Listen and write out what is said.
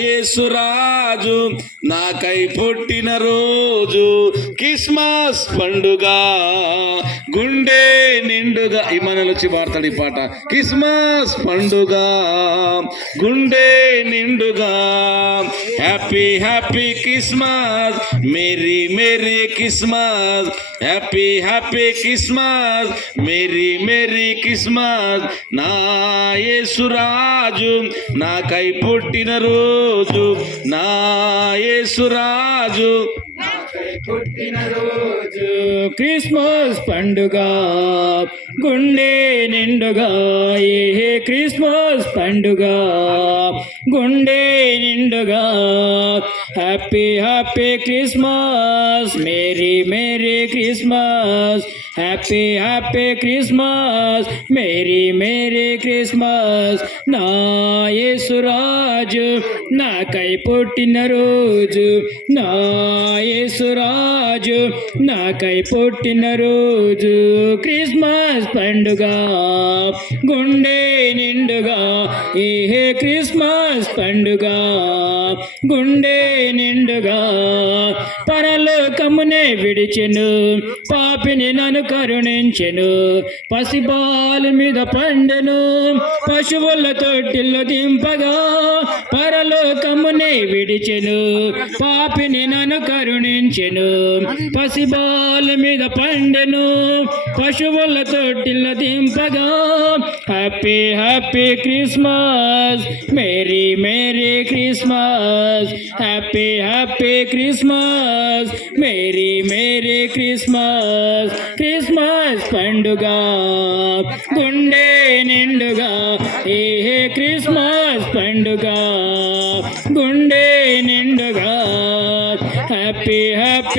యేసురాజు నాకై పుట్టిన రోజు క్రిస్మస్ పండుగ గుండె నిండుగా ఈ మనలు వచ్చి పాడతాడు ఈ పాట. క్రిస్మస్ పండుగ గుండె నిండుగా happy happy Christmas merry merry Christmas happy happy Christmas merry merry Christmas నా యేసురాజు నాకై పుట్టిన రోజు నా యేసురాజు పుట్టినరోజు క్రిస్మస్ పండుగ గుండె నిండుగా ఏ క్రిస్మస్ పండుగ గుండె నిండుగా happy happy Christmas merry merry Christmas happy happy Christmas merry merry Christmas నా యేసురాజు నాకై పుట్టిన రోజు నా యేసురాజు నాకై పుట్టిన రోజు క్రిస్మస్ పండుగ గుండె నిండుగా ఏ క్రిస్మస్ పండుగ గుండె నిండుగా పరలోకమునే విడిచెను పాపిని నన్ను కరుణించెను పసిబాలు మీద పండెను పశువుల తొట్టిల్లో దింపగా పరలోకమునే విడిచెను పాపిని నన్ను కరుణించెను పసిబాలు మీద పండెను పశువుల తొట్టిల్లో దింపగా happy happy Christmas merry merry Christmas happy happy Christmas merry merry Christmas Christmas పండుగ గుండె నిండుగా ఏ క్రిస్మస్ పండుగ గుండె నిండుగా హ్యాపీ హ్యాపీ